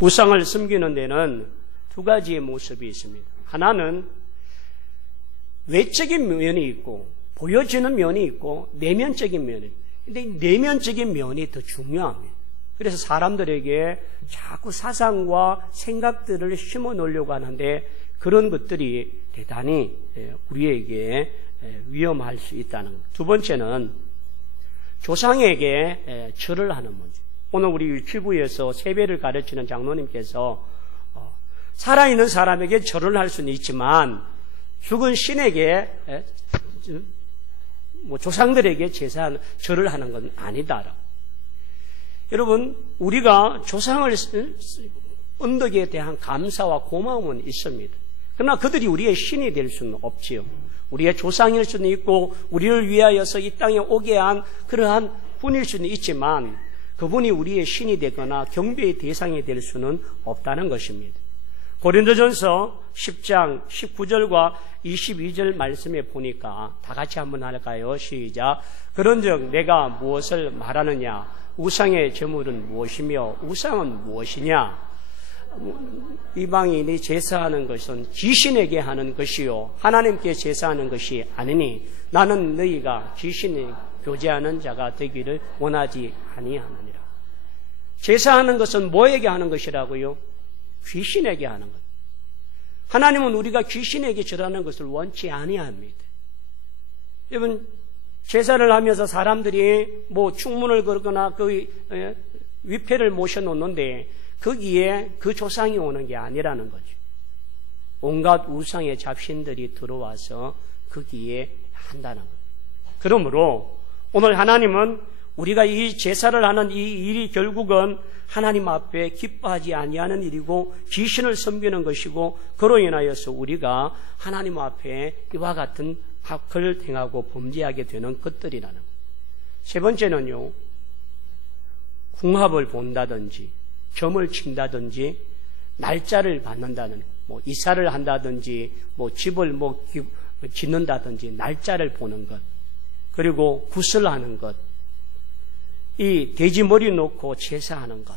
우상을 섬기는 데는 두 가지의 모습이 있습니다. 하나는 외적인 면이 있고 보여지는 면이 있고 내면적인 면이 있고, 근데 내면적인 면이 더 중요합니다. 그래서 사람들에게 자꾸 사상과 생각들을 심어 놓으려고 하는데 그런 것들이 대단히 우리에게 위험할 수 있다는 것. 두 번째는 조상에게 절을 하는 문제. 오늘 우리 유치부에서 세배를 가르치는 장로님께서 살아있는 사람에게 절을 할 수는 있지만 죽은 신에게 조상들에게 절을 하는 건 아니다라고. 여러분, 우리가 조상을 언덕에 대한 감사와 고마움은 있습니다. 그러나 그들이 우리의 신이 될 수는 없지요. 우리의 조상일 수는 있고 우리를 위하여서 이 땅에 오게 한 그러한 분일 수는 있지만 그분이 우리의 신이 되거나 경배의 대상이 될 수는 없다는 것입니다. 고린도전서 10장 19절과 22절 말씀에 보니까 다 같이 한번 할까요? 시작. 그런즉 내가 무엇을 말하느냐? 우상의 제물은 무엇이며 우상은 무엇이냐? 이방인이 제사하는 것은 귀신에게 하는 것이요 하나님께 제사하는 것이 아니니 나는 너희가 귀신에 교제하는 자가 되기를 원하지 아니하느니라. 제사하는 것은 뭐에게 하는 것이라고요? 귀신에게 하는 것. 하나님은 우리가 귀신에게 절하는 것을 원치 아니합니다. 여러분, 제사를 하면서 사람들이 충문을 걸거나 그 위패를 모셔놓는데 거기에 그 조상이 오는 게 아니라는 거죠. 온갖 우상의 잡신들이 들어와서 거기에 한다는 거죠. 그러므로 오늘 하나님은 우리가 이 제사를 하는 이 일이 결국은 하나님 앞에 기뻐하지 아니하는 일이고 귀신을 섬기는 것이고 그로 인하여서 우리가 하나님 앞에 이와 같은 악을 행하고 범죄하게 되는 것들이라는 거예요. 세 번째는요, 궁합을 본다든지 점을 친다든지 날짜를 받는다는 이사를 한다든지 집을 짓는다든지 날짜를 보는 것, 그리고 구슬하는 것, 이 돼지 머리 놓고 제사하는 것,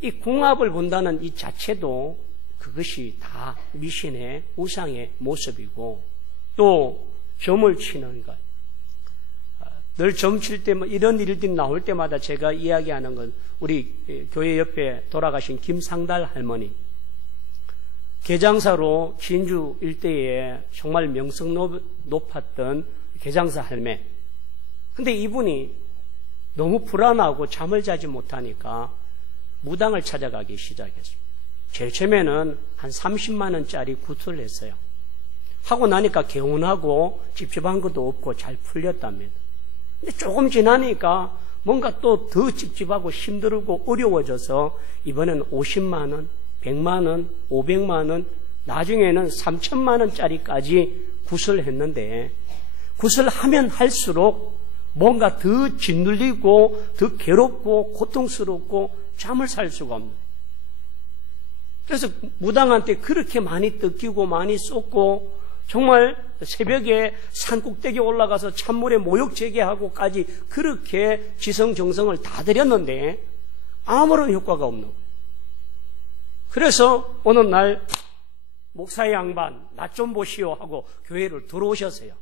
이 궁합을 본다는 이 자체도 그것이 다 미신의 우상의 모습이고 또 점을 치는 것, 늘 점 칠 때 이런 일들이 나올 때마다 제가 이야기하는 건 우리 교회 옆에 돌아가신 김상달 할머니, 개장사로 진주 일대에 정말 명성 높았던 개장사 할매. 근데 이분이 너무 불안하고 잠을 자지 못하니까 무당을 찾아가기 시작했습니다. 제일 처음에는 한 30만 원짜리 구슬을 했어요. 하고 나니까 개운하고 찝찝한 것도 없고 잘 풀렸답니다. 근데 조금 지나니까 뭔가 또 더 찝찝하고 힘들고 어려워져서 이번엔 50만 원, 100만 원, 500만 원, 나중에는 3천만 원짜리까지 구슬했는데 구슬하면 할수록 뭔가 더 짓눌리고 더 괴롭고 고통스럽고 잠을 살 수가 없는. 그래서 무당한테 그렇게 많이 뜯기고 많이 쏟고 정말 새벽에 산꼭대기에 올라가서 찬물에 모욕 제기하고까지 그렇게 지성정성을 다 들였는데 아무런 효과가 없는 거예요. 그래서 어느 날 목사 양반 나 좀 보시오 하고 교회를 들어오셨어요.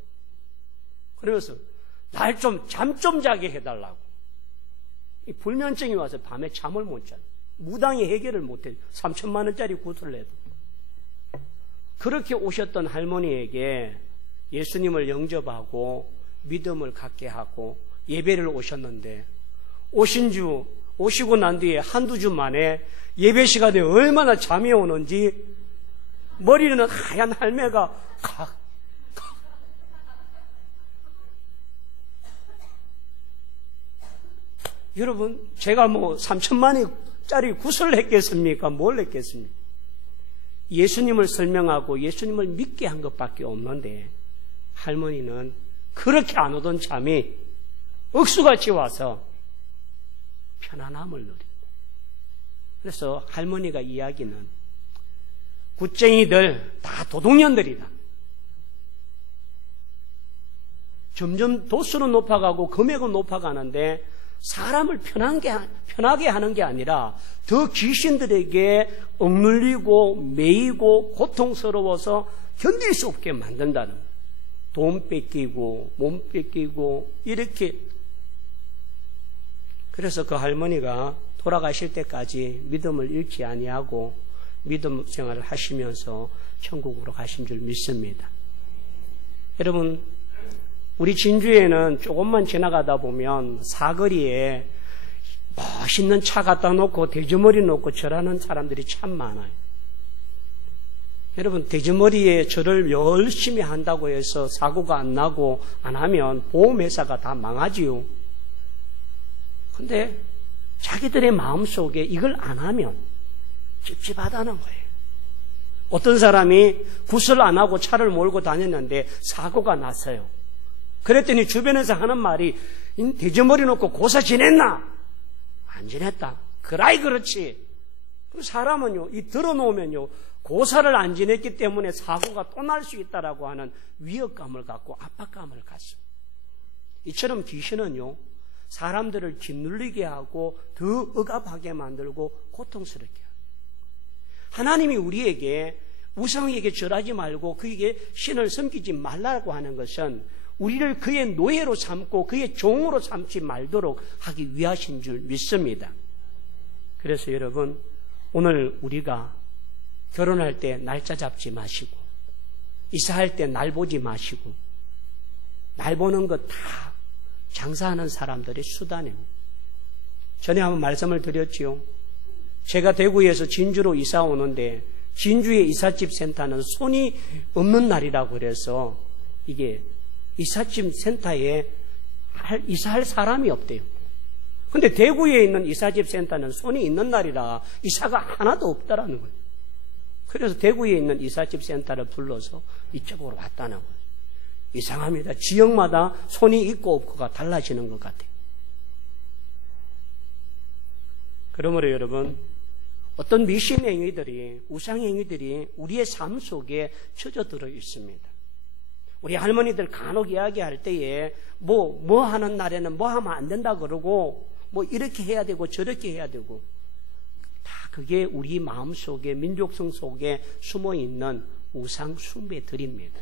그러면서 날 좀 잠 좀 자게 해달라고. 이 불면증이 와서 밤에 잠을 못 자요. 무당이 해결을 못해요. 3천만 원짜리 구슬을 해도. 그렇게 오셨던 할머니에게 예수님을 영접하고 믿음을 갖게 하고 예배를 오셨는데 오시고 난 뒤에 한두 주 만에 예배 시간에 얼마나 잠이 오는지 머리는 하얀 할매가 여러분, 제가 3천만 원짜리 구슬을 했겠습니까? 뭘 했겠습니까? 예수님을 설명하고 예수님을 믿게 한 것밖에 없는데 할머니는 그렇게 안 오던 잠이 억수같이 와서 편안함을 누립니다. 그래서 할머니가 이야기는 굿쟁이들 다 도둑년들이다. 점점 도수는 높아가고 금액은 높아가는데 사람을 편하게 하는 게 아니라 더 귀신들에게 억눌리고 매이고 고통스러워서 견딜 수 없게 만든다는 거예요. 돈 뺏기고 몸 뺏기고 이렇게. 그래서 그 할머니가 돌아가실 때까지 믿음을 잃지 아니하고 믿음 생활을 하시면서 천국으로 가신 줄 믿습니다. 여러분, 우리 진주에는 조금만 지나가다 보면 사거리에 멋있는 차 갖다 놓고 돼지머리 놓고 절하는 사람들이 참 많아요. 여러분, 돼지머리에 절을 열심히 한다고 해서 사고가 안 나고 안 하면 보험회사가 다 망하지요. 근데 자기들의 마음속에 이걸 안 하면 찝찝하다는 거예요. 어떤 사람이 굿을 안 하고 차를 몰고 다녔는데 사고가 났어요. 그랬더니 주변에서 하는 말이 돼지머리 놓고 고사 지냈나? 안 지냈다. 그라이 그렇지. 사람은요, 이 들어놓으면요, 고사를 안 지냈기 때문에 사고가 또 날 수 있다라고 하는 위협감을 갖고 압박감을 갖습니다. 이처럼 귀신은요, 사람들을 짓눌리게 하고 더 억압하게 만들고 고통스럽게 합니다. 하나님이 우리에게 우상에게 절하지 말고 그에게 신을 섬기지 말라고 하는 것은 우리를 그의 노예로 삼고 그의 종으로 삼지 말도록 하기 위하신 줄 믿습니다. 그래서 여러분, 오늘 우리가 결혼할 때 날짜 잡지 마시고 이사할 때 날 보지 마시고, 날 보는 것 다 장사하는 사람들의 수단입니다. 전에 한번 말씀을 드렸지요. 제가 대구에서 진주로 이사 오는데 진주의 이삿집 센터는 손이 없는 날이라고 그래서 이게 이삿집 센터에 이사할 사람이 없대요. 근데 대구에 있는 이삿집 센터는 손이 있는 날이라 이사가 하나도 없다라는 거예요. 그래서 대구에 있는 이삿집 센터를 불러서 이쪽으로 왔다는 거예요. 이상합니다. 지역마다 손이 있고 없고가 달라지는 것 같아요. 그러므로 여러분, 어떤 미신행위들이, 우상행위들이 우리의 삶 속에 젖어들어 있습니다. 우리 할머니들 간혹 이야기할 때에 뭐 하는 날에는 뭐 하면 안 된다 그러고 뭐 이렇게 해야 되고 저렇게 해야 되고, 다 그게 우리 마음속에, 민족성 속에 숨어있는 우상 숭배들입니다.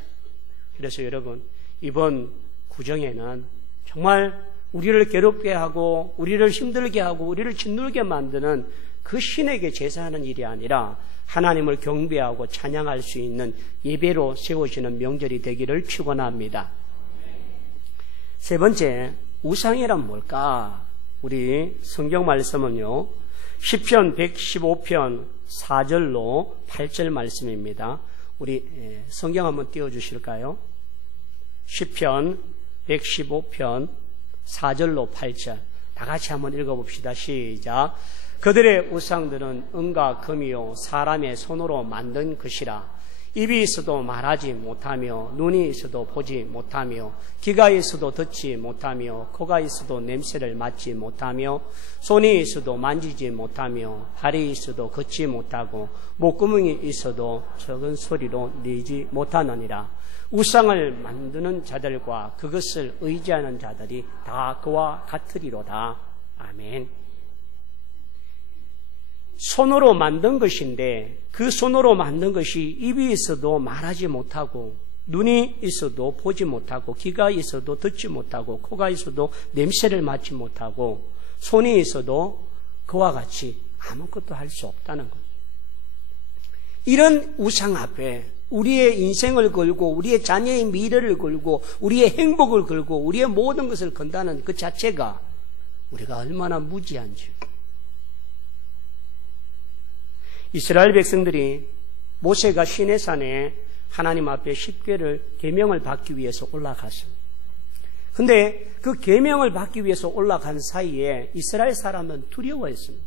그래서 여러분, 이번 구정에는 정말 우리를 괴롭게 하고 우리를 힘들게 하고 우리를 짓눌게 만드는 그 신에게 제사하는 일이 아니라 하나님을 경배하고 찬양할 수 있는 예배로 세워지는 명절이 되기를 축원합니다. 세 번째, 우상이란 뭘까? 우리 성경 말씀은요, 시편 115편 4절로 8절 말씀입니다. 우리 성경 한번 띄워주실까요? 시편 115편 4절로 8절 다 같이 한번 읽어봅시다. 시작. 그들의 우상들은 은과 금이요 사람의 손으로 만든 것이라. 입이 있어도 말하지 못하며 눈이 있어도 보지 못하며 귀가 있어도 듣지 못하며 코가 있어도 냄새를 맡지 못하며 손이 있어도 만지지 못하며 발이 있어도 걷지 못하고 목구멍이 있어도 적은 소리로 내지 못하느니라. 우상을 만드는 자들과 그것을 의지하는 자들이 다 그와 같으리로다. 아멘. 손으로 만든 것인데 그 손으로 만든 것이 입이 있어도 말하지 못하고 눈이 있어도 보지 못하고 귀가 있어도 듣지 못하고 코가 있어도 냄새를 맡지 못하고 손이 있어도 그와 같이 아무것도 할 수 없다는 것. 이런 우상 앞에 우리의 인생을 걸고 우리의 자녀의 미래를 걸고 우리의 행복을 걸고 우리의 모든 것을 건다는 그 자체가 우리가 얼마나 무지한지. 이스라엘 백성들이 모세가 시내산에 하나님 앞에 십계를 계명을 받기 위해서 올라갔습니다. 그런데 그 계명을 받기 위해서 올라간 사이에 이스라엘 사람은 두려워했습니다.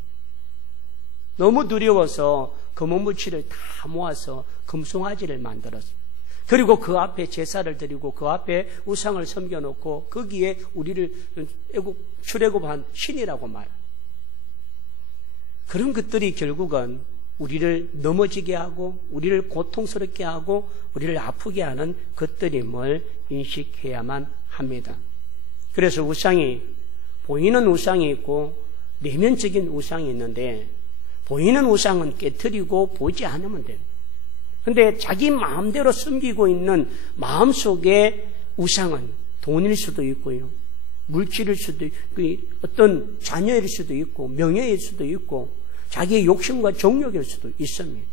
너무 두려워서 금은무치를 다 모아서 금송아지를 만들었습니다. 그리고 그 앞에 제사를 드리고 그 앞에 우상을 섬겨놓고 거기에 우리를 출애굽한 신이라고 말합니다. 그런 것들이 결국은 우리를 넘어지게 하고 우리를 고통스럽게 하고 우리를 아프게 하는 것들임을 인식해야만 합니다. 그래서 우상이 보이는 우상이 있고 내면적인 우상이 있는데 보이는 우상은 깨트리고 보지 않으면 됩니다. 근데 자기 마음대로 숨기고 있는 마음속의 우상은 돈일 수도 있고요. 물질일 수도 있고 어떤 자녀일 수도 있고 명예일 수도 있고 자기의 욕심과 정욕일 수도 있습니다.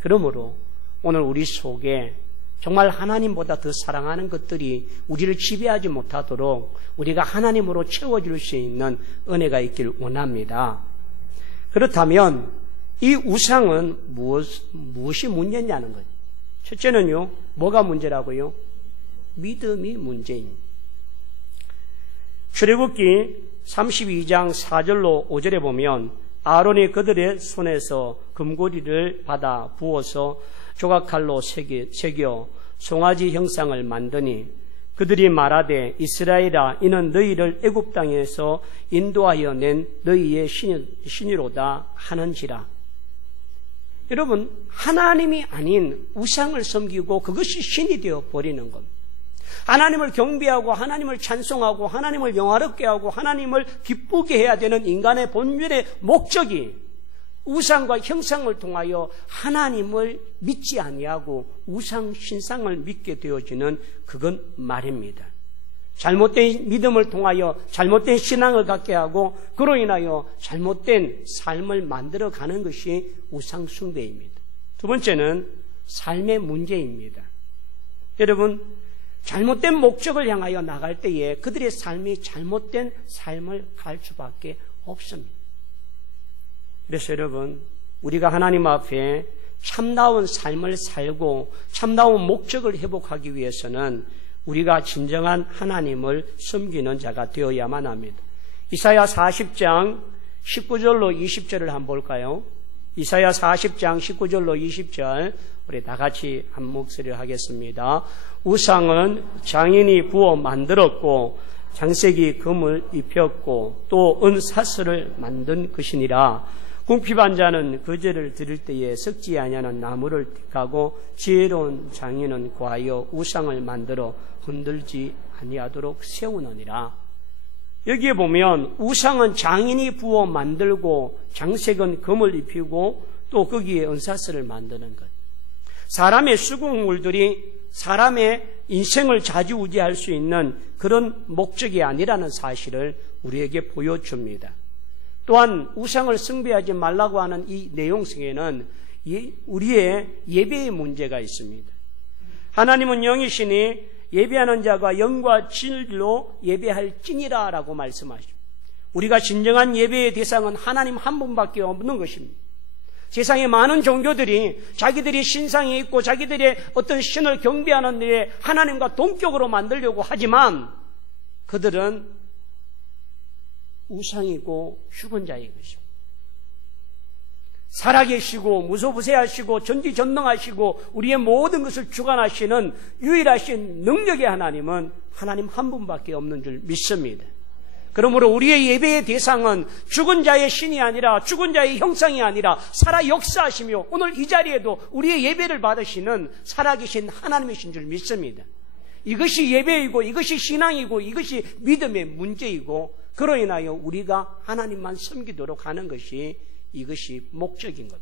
그러므로 오늘 우리 속에 정말 하나님보다 더 사랑하는 것들이 우리를 지배하지 못하도록 우리가 하나님으로 채워줄 수 있는 은혜가 있길 원합니다. 그렇다면 이 우상은 무엇이 문제냐는 거죠. 첫째는요, 뭐가 문제라고요? 믿음이 문제입니다. 출애굽기 32장 4절로 5절에 보면 아론이 그들의 손에서 금고리를 받아 부어서 조각칼로 새겨 송아지 형상을 만드니 그들이 말하되 이스라엘아 이는 너희를 애굽 땅에서 인도하여 낸 너희의 신이로다 하는지라. 여러분, 하나님이 아닌 우상을 섬기고 그것이 신이 되어 버리는 것. 하나님을 경배하고 하나님을 찬송하고 하나님을 영화롭게 하고 하나님을 기쁘게 해야 되는 인간의 본연의 목적이 우상과 형상을 통하여 하나님을 믿지 아니하고 우상 신상을 믿게 되어지는 그건 말입니다. 잘못된 믿음을 통하여 잘못된 신앙을 갖게 하고 그로 인하여 잘못된 삶을 만들어가는 것이 우상 숭배입니다. 두 번째는 삶의 문제입니다. 여러분, 잘못된 목적을 향하여 나갈 때에 그들의 삶이 잘못된 삶을 갈 수밖에 없습니다. 그래서 여러분, 우리가 하나님 앞에 참다운 삶을 살고 참다운 목적을 회복하기 위해서는 우리가 진정한 하나님을 섬기는 자가 되어야만 합니다. 이사야 40장 19절로 20절을 한번 볼까요? 이사야 40장 19절로 20절 우리 다 같이 한 목소리로 하겠습니다. 우상은 장인이 부어 만들었고 장색이 금을 입혔고 또 은사슬을 만든 것이니라. 궁핍한 자는 그 죄를 드릴 때에 썩지 아니하는 나무를 택하고 지혜로운 장인은 구하여 우상을 만들어 흔들지 아니하도록 세우느니라. 여기에 보면 우상은 장인이 부어 만들고 장색은 금을 입히고 또 거기에 은사슬을 만드는 것. 사람의 수공물들이 사람의 인생을 좌지우지할 수 있는 그런 목적이 아니라는 사실을 우리에게 보여줍니다. 또한 우상을 숭배하지 말라고 하는 이 내용 속에는 우리의 예배의 문제가 있습니다. 하나님은 영이시니 예배하는 자가 영과 진리로 예배할지니라 라고 말씀하십니다. 우리가 진정한 예배의 대상은 하나님 한 분밖에 없는 것입니다. 세상에 많은 종교들이 자기들이 신상이 있고 자기들의 어떤 신을 경배하는 일에 하나님과 동격으로 만들려고 하지만 그들은 우상이고 죽은 자인 것입니다. 살아계시고 무소부세하시고 전지전능하시고 우리의 모든 것을 주관하시는 유일하신 능력의 하나님은 하나님 한 분밖에 없는 줄 믿습니다. 그러므로 우리의 예배의 대상은 죽은 자의 신이 아니라 죽은 자의 형상이 아니라 살아 역사하시며 오늘 이 자리에도 우리의 예배를 받으시는 살아계신 하나님이신 줄 믿습니다. 이것이 예배이고 이것이 신앙이고 이것이 믿음의 문제이고 그로 인하여 우리가 하나님만 섬기도록 하는 것이 이것이 목적인 것.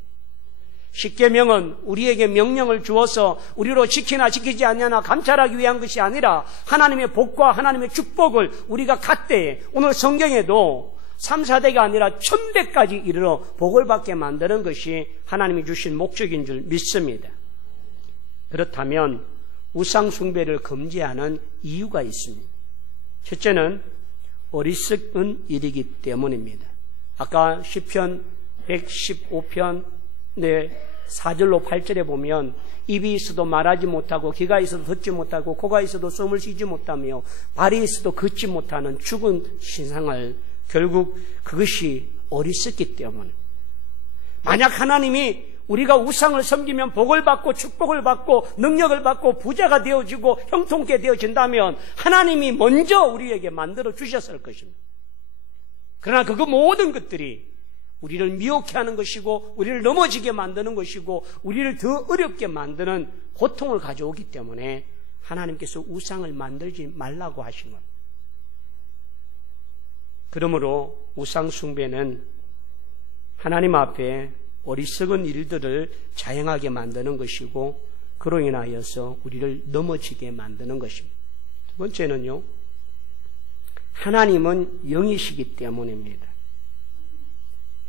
십계명은 우리에게 명령을 주어서 우리로 지키나 지키지 않냐나 감찰하기 위한 것이 아니라 하나님의 복과 하나님의 축복을 우리가 갖되 오늘 성경에도 3, 4대가 아니라 1000대까지 이르러 복을 받게 만드는 것이 하나님이 주신 목적인 줄 믿습니다. 그렇다면 우상 숭배를 금지하는 이유가 있습니다. 첫째는 어리석은 일이기 때문입니다. 아까 시편 115편 4절로 8절에 보면 입이 있어도 말하지 못하고 귀가 있어도 듣지 못하고 코가 있어도 숨을 쉬지 못하며 발이 있어도 걷지 못하는 죽은 신상을 결국 그것이 어리석기 때문에 만약 하나님이 우리가 우상을 섬기면 복을 받고 축복을 받고 능력을 받고 부자가 되어지고 형통케 되어진다면 하나님이 먼저 우리에게 만들어 주셨을 것입니다. 그러나 그 모든 것들이 우리를 미혹해 하는 것이고 우리를 넘어지게 만드는 것이고 우리를 더 어렵게 만드는 고통을 가져오기 때문에 하나님께서 우상을 만들지 말라고 하신 것. 그러므로 우상 숭배는 하나님 앞에 어리석은 일들을 자행하게 만드는 것이고 그로 인하여서 우리를 넘어지게 만드는 것입니다. 두 번째는요, 하나님은 영이시기 때문입니다.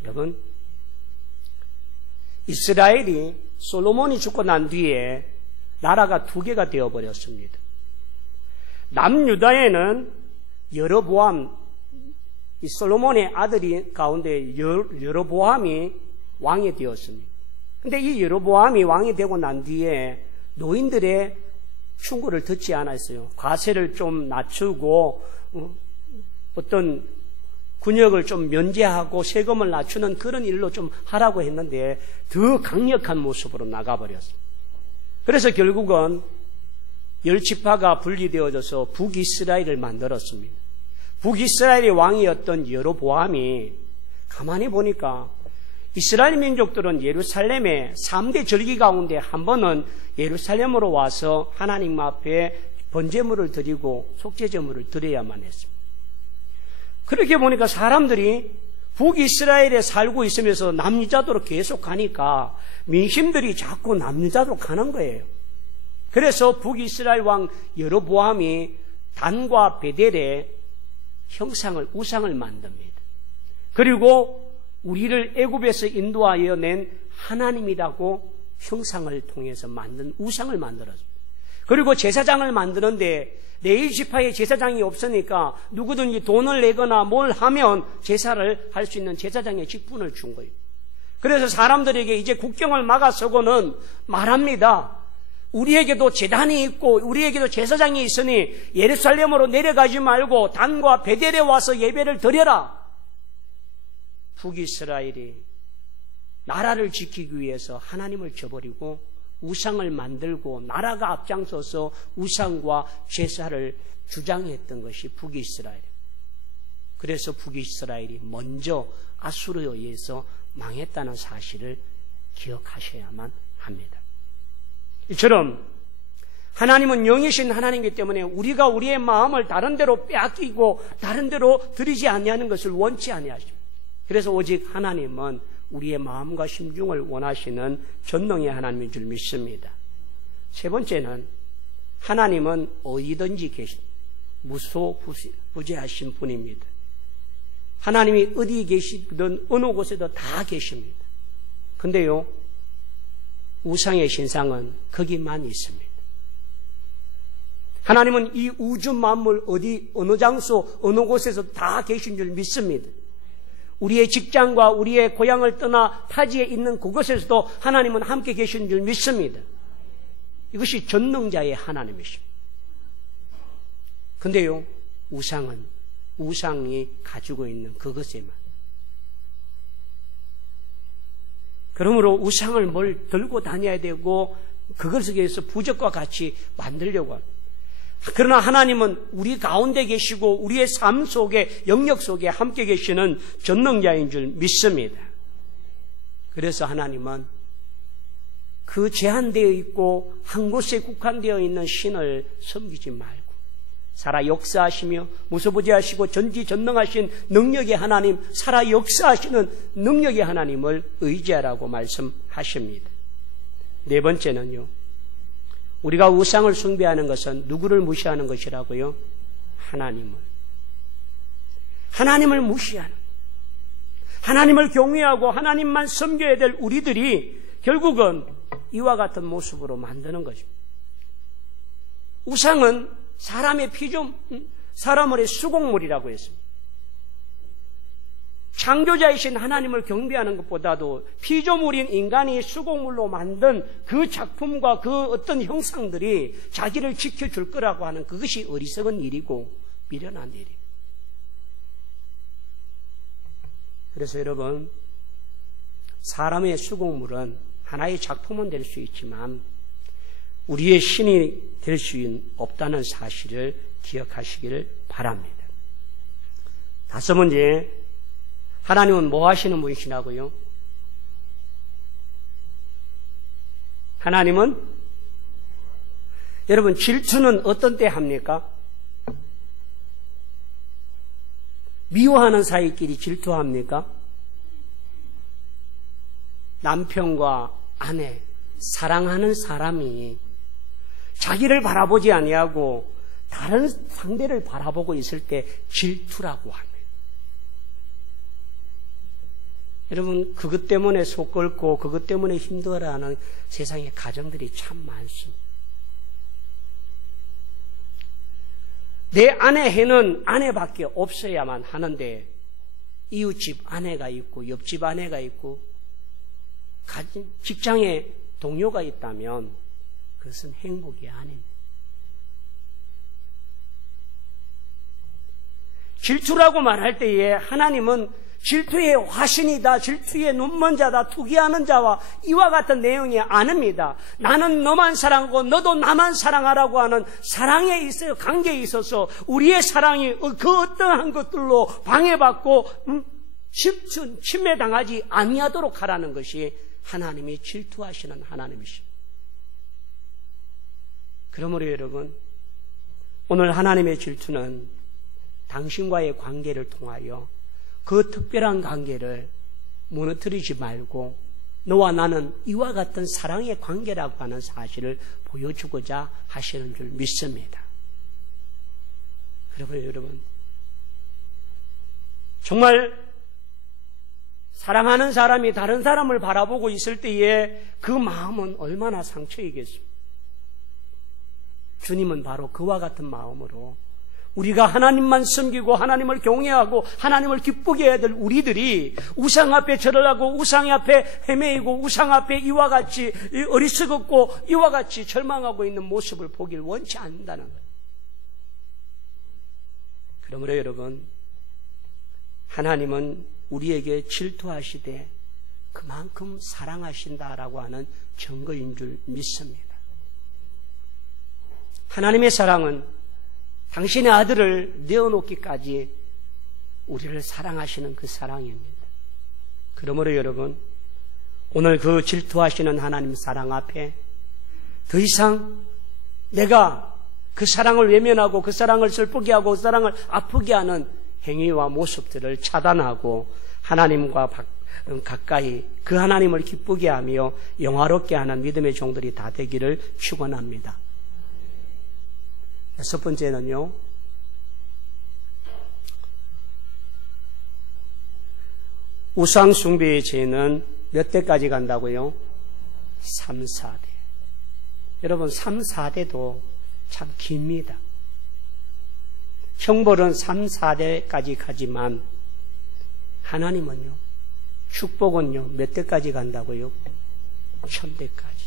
여러분, 이스라엘이 솔로몬이 죽고 난 뒤에 나라가 두 개가 되어버렸습니다. 남유다에는 여로보암, 이 솔로몬의 아들이 가운데 여로보암이 왕이 되었습니다. 근데 이 여로보암이 왕이 되고 난 뒤에 노인들의 충고를 듣지 않았어요. 과세를 좀 낮추고 어떤 군역을 좀 면제하고 세금을 낮추는 그런 일로 좀 하라고 했는데 더 강력한 모습으로 나가버렸습니다. 그래서 결국은 10지파가 분리되어져서 북이스라엘을 만들었습니다. 북이스라엘의 왕이었던 여로보암이 가만히 보니까 이스라엘 민족들은 예루살렘의 3대 절기 가운데 한 번은 예루살렘으로 와서 하나님 앞에 번제물을 드리고 속죄제물을 드려야만 했습니다. 그렇게 보니까 사람들이 북이스라엘에 살고 있으면서 남유다도로 계속 가니까 민심들이 자꾸 남유다도로 가는 거예요. 그래서 북이스라엘 왕 여로보암이 단과 베델에 우상을 만듭니다. 그리고 우리를 애굽에서 인도하여 낸 하나님이라고 형상을 통해서 만든 우상을 만들었습니다. 그리고 제사장을 만드는데 레위 지파의 제사장이 없으니까 누구든지 돈을 내거나 뭘 하면 제사를 할 수 있는 제사장의 직분을 준 거예요. 그래서 사람들에게 이제 국경을 막아서고는 말합니다. 우리에게도 제단이 있고 우리에게도 제사장이 있으니 예루살렘으로 내려가지 말고 단과 베델에 와서 예배를 드려라. 북이스라엘이 나라를 지키기 위해서 하나님을 저버리고 우상을 만들고 나라가 앞장서서 우상과 제사를 주장했던 것이 북이스라엘. 그래서 북이스라엘이 먼저 아수르에 의해서 망했다는 사실을 기억하셔야만 합니다. 이처럼 하나님은 영이신 하나님이기 때문에 우리가 우리의 마음을 다른 데로 빼앗기고 다른 데로 들이지 아니하는 것을 원치 아니하십니다. 그래서 오직 하나님은 우리의 마음과 심중을 원하시는 전능의 하나님인 줄 믿습니다. 세 번째는 하나님은 어디든지 무소부재하신 분입니다. 하나님이 어디 계시든 어느 곳에도 다 계십니다. 근데요, 우상의 신상은 거기만 있습니다. 하나님은 이 우주 만물 어느 장소 어느 곳에서 다 계신 줄 믿습니다. 우리의 직장과 우리의 고향을 떠나 타지에 있는 그곳에서도 하나님은 함께 계신 줄 믿습니다. 이것이 전능자의 하나님이십니다. 근데요, 우상이 가지고 있는 그것에만. 그러므로 우상을 뭘 들고 다녀야 되고 그것에 의해서 부적과 같이 만들려고 합니다. 그러나 하나님은 우리 가운데 계시고 우리의 삶 속에 영역 속에 함께 계시는 전능자인 줄 믿습니다. 그래서 하나님은 그 제한되어 있고 한 곳에 국한되어 있는 신을 섬기지 말고 살아 역사하시며 무소부재하시고 전지전능하신 능력의 하나님, 살아 역사하시는 능력의 하나님을 의지하라고 말씀하십니다. 네 번째는요, 우리가 우상을 숭배하는 것은 누구를 무시하는 것이라고요? 하나님을 무시하는, 하나님을 경외하고 하나님만 섬겨야 될 우리들이 결국은 이와 같은 모습으로 만드는 것입니다. 우상은 사람의 사람의 수공물이라고 했습니다. 창조자이신 하나님을 경배하는 것보다도 피조물인 인간이 수공물로 만든 그 작품과 그 어떤 형상들이 자기를 지켜줄 거라고 하는 그것이 어리석은 일이고 미련한 일이에요. 그래서 여러분, 사람의 수공물은 하나의 작품은 될 수 있지만 우리의 신이 될 수 없다는 사실을 기억하시기를 바랍니다. 다섯 번째, 하나님은 뭐 하시는 분이시라고요? 하나님은, 여러분, 질투는 어떤 때 합니까? 미워하는 사이끼리 질투합니까? 남편과 아내, 사랑하는 사람이 자기를 바라보지 아니하고 다른 상대를 바라보고 있을 때 질투라고 합니다. 여러분, 그것 때문에 속 끓고 그것 때문에 힘들어하는 세상의 가정들이 참 많습니다. 내 아내해는 아내밖에 없어야만 하는데 이웃집 아내가 있고 옆집 아내가 있고 직장에 동료가 있다면 그것은 행복이 아닙니다. 질투라고 말할 때에 하나님은 질투의 화신이다, 질투의 눈먼 자다, 투기하는 자와 이와 같은 내용이 아닙니다. 나는 너만 사랑하고 너도 나만 사랑하라고 하는 사랑에 있어요. 관계에 있어서 우리의 사랑이 그 어떠한 것들로 방해받고 침해당하지 아니하도록 하라는 것이 하나님이 질투하시는 하나님이십니다. 그러므로 여러분, 오늘 하나님의 질투는 당신과의 관계를 통하여 그 특별한 관계를 무너뜨리지 말고 너와 나는 이와 같은 사랑의 관계라고 하는 사실을 보여주고자 하시는 줄 믿습니다. 그러므로 여러분, 정말 사랑하는 사람이 다른 사람을 바라보고 있을 때에 그 마음은 얼마나 상처이겠습니까? 주님은 바로 그와 같은 마음으로 우리가 하나님만 섬기고 하나님을 경외하고 하나님을 기쁘게 해야 될 우리들이 우상 앞에 절을 하고 우상 앞에 헤매이고 우상 앞에 이와 같이 어리석었고 이와 같이 절망하고 있는 모습을 보길 원치 않는다는 거예요. 그러므로 여러분, 하나님은 우리에게 질투하시되 그만큼 사랑하신다라고 하는 증거인 줄 믿습니다. 하나님의 사랑은 당신의 아들을 내어놓기까지 우리를 사랑하시는 그 사랑입니다. 그러므로 여러분, 오늘 그 질투하시는 하나님 사랑 앞에 더 이상 내가 그 사랑을 외면하고 그 사랑을 슬프게 하고 그 사랑을 아프게 하는 행위와 모습들을 차단하고 하나님과 가까이 그 하나님을 기쁘게 하며 영화롭게 하는 믿음의 종들이 다 되기를 축원합니다. 첫 번째는요, 우상 숭배의 죄는 몇 대까지 간다고요? 3, 4대. 여러분, 3, 4대도 참 깁니다. 형벌은 3, 4대까지 가지만 하나님은요, 축복은요, 몇 대까지 간다고요? 1000대까지.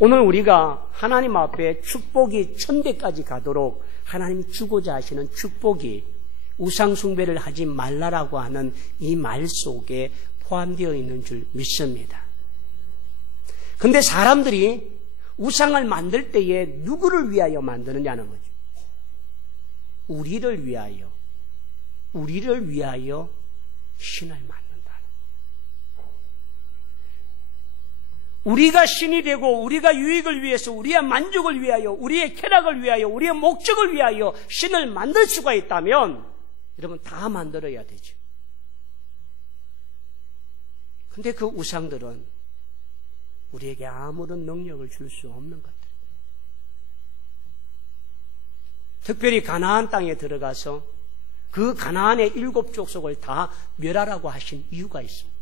오늘 우리가 하나님 앞에 축복이 1000대까지 가도록 하나님이 주고자 하시는 축복이 우상 숭배를 하지 말라라고 하는 이 말 속에 포함되어 있는 줄 믿습니다. 그런데 사람들이 우상을 만들 때에 누구를 위하여 만드느냐는 거죠. 우리를 위하여 신을 만든다. 우리가 신이 되고 우리가 유익을 위해서, 우리의 만족을 위하여, 우리의 쾌락을 위하여, 우리의 목적을 위하여 신을 만들 수가 있다면 여러분 다 만들어야 되죠. 근데 그 우상들은 우리에게 아무런 능력을 줄 수 없는 것들. 특별히 가나안 땅에 들어가서 그 가나안의 7 족속을 다 멸하라고 하신 이유가 있습니다.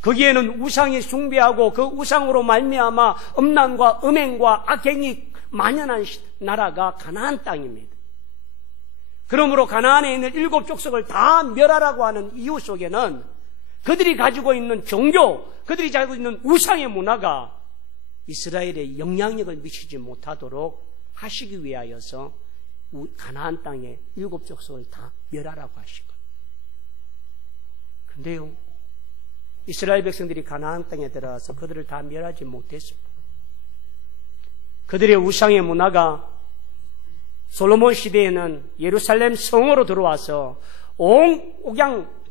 거기에는 우상이 숭배하고 그 우상으로 말미암아 음란과 음행과 악행이 만연한 나라가 가나안 땅입니다. 그러므로 가나안에 있는 7 족속을 다 멸하라고 하는 이유 속에는 그들이 가지고 있는 종교, 그들이 가지고 있는 우상의 문화가 이스라엘에 영향력을 미치지 못하도록 하시기 위하여서 가나안 땅에 7 족속을 다 멸하라고 하신 것. 근데요, 이스라엘 백성들이 가나안 땅에 들어가서 그들을 다 멸하지 못했습니다. 그들의 우상의 문화가 솔로몬 시대에는 예루살렘 성으로 들어와서 온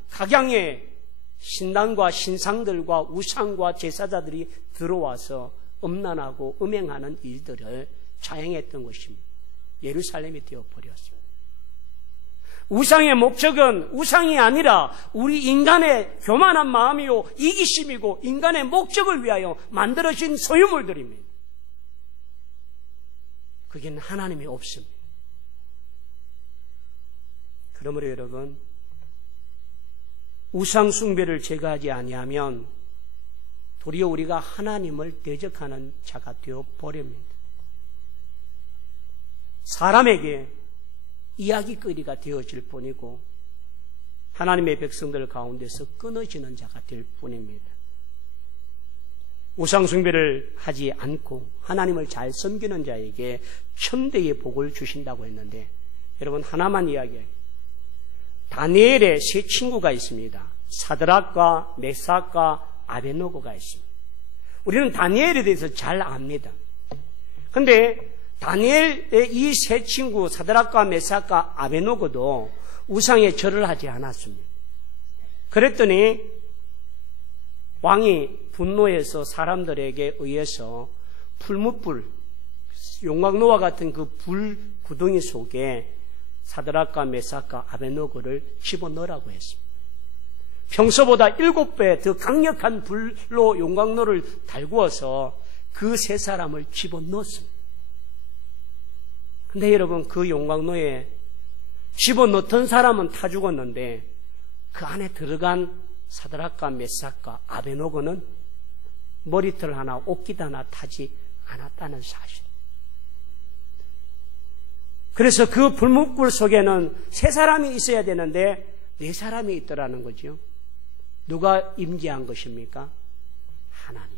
각양의 신당과 신상들과 우상과 제사자들이 들어와서 음란하고 음행하는 일들을 자행했던 것입니다. 예루살렘이 되어버렸습니다. 우상의 목적은 우상이 아니라 우리 인간의 교만한 마음이요, 이기심이고 인간의 목적을 위하여 만들어진 소유물들입니다. 그게는 하나님이 없습니다. 그러므로 여러분, 우상 숭배를 제거하지 아니하면 도리어 우리가 하나님을 대적하는 자가 되어 버립니다. 사람에게 이야기거리가 되어질 뿐이고 하나님의 백성들 가운데서 끊어지는 자가 될 뿐입니다. 우상 숭배를 하지 않고 하나님을 잘 섬기는 자에게 천대의 복을 주신다고 했는데, 여러분 하나만 이야기해요. 다니엘의 세 친구가 있습니다. 사드락과 메삭과 아베노고가 있습니다. 우리는 다니엘에 대해서 잘 압니다. 그런데 다니엘의 이 세 친구 사드락과 메삭과 아베노고도 우상에 절을 하지 않았습니다. 그랬더니 왕이 분노해서 사람들에게 의해서 풀무불, 용광로와 같은 그 불 구덩이 속에 사드락과 메삭과 아베노고를 집어넣으라고 했습니다. 평소보다 7배 더 강력한 불로 용광로를 달구어서 그 세 사람을 집어넣었습니다. 근데 여러분, 그 용광로에 집어넣던 사람은 타 죽었는데 그 안에 들어간 사드락과 메삭과 아베노고는 머리털 하나, 옷깃 하나 타지 않았다는 사실. 그래서 그 불목불 속에는 세 사람이 있어야 되는데 4사람이 있더라는 거죠. 누가 임재한 것입니까? 하나님.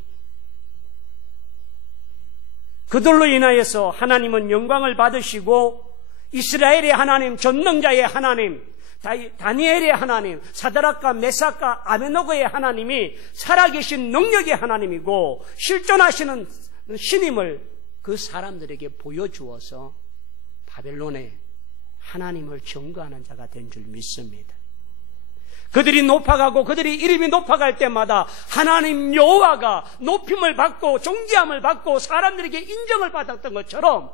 그들로 인하여서 하나님은 영광을 받으시고 이스라엘의 하나님, 전능자의 하나님, 다니엘의 하나님, 사드락과 메삭과 아베노고의 하나님이 살아계신 능력의 하나님이고 실존하시는 신임을 그 사람들에게 보여주어서 바벨론에 하나님을 증거하는 자가 된 줄 믿습니다. 그들이 높아가고 그들이 이름이 높아갈 때마다 하나님 여호와가 높임을 받고 존귀함을 받고 사람들에게 인정을 받았던 것처럼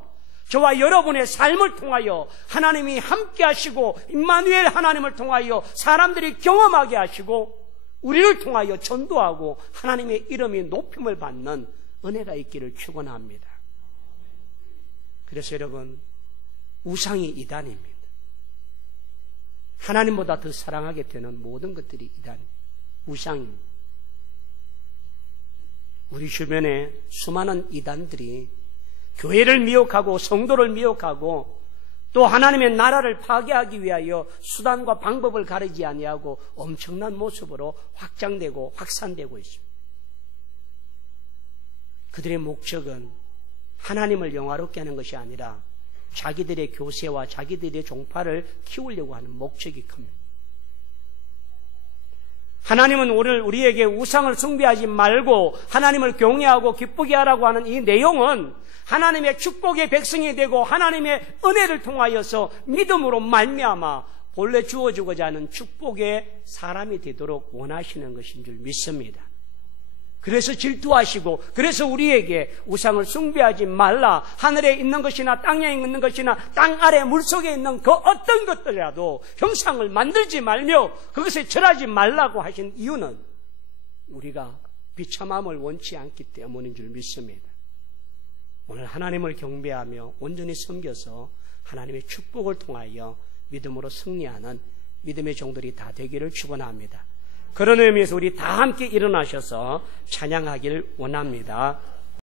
저와 여러분의 삶을 통하여 하나님이 함께 하시고 임마누엘 하나님을 통하여 사람들이 경험하게 하시고 우리를 통하여 전도하고 하나님의 이름이 높임을 받는 은혜가 있기를 축원합니다. 그래서 여러분, 우상이 이단입니다. 하나님보다 더 사랑하게 되는 모든 것들이 이단, 우상입니다. 우리 주변에 수많은 이단들이 교회를 미혹하고 성도를 미혹하고 또 하나님의 나라를 파괴하기 위하여 수단과 방법을 가리지 아니하고 엄청난 모습으로 확장되고 확산되고 있습니다. 그들의 목적은 하나님을 영화롭게 하는 것이 아니라 자기들의 교세와 자기들의 종파를 키우려고 하는 목적이 큽니다. 하나님은 오늘 우리에게 우상을 숭배하지 말고 하나님을 경외하고 기쁘게 하라고 하는 이 내용은 하나님의 축복의 백성이 되고 하나님의 은혜를 통하여서 믿음으로 말미암아 본래 주어주고자 하는 축복의 사람이 되도록 원하시는 것인 줄 믿습니다. 그래서 질투하시고 그래서 우리에게 우상을 숭배하지 말라, 하늘에 있는 것이나 땅에 있는 것이나 땅 아래 물속에 있는 그 어떤 것들이라도 형상을 만들지 말며 그것에 절하지 말라고 하신 이유는 우리가 비참함을 원치 않기 때문인 줄 믿습니다. 오늘 하나님을 경배하며 온전히 섬겨서 하나님의 축복을 통하여 믿음으로 승리하는 믿음의 종들이 다 되기를 축원합니다. 그런 의미에서 우리 다 함께 일어나셔서 찬양하기를 원합니다.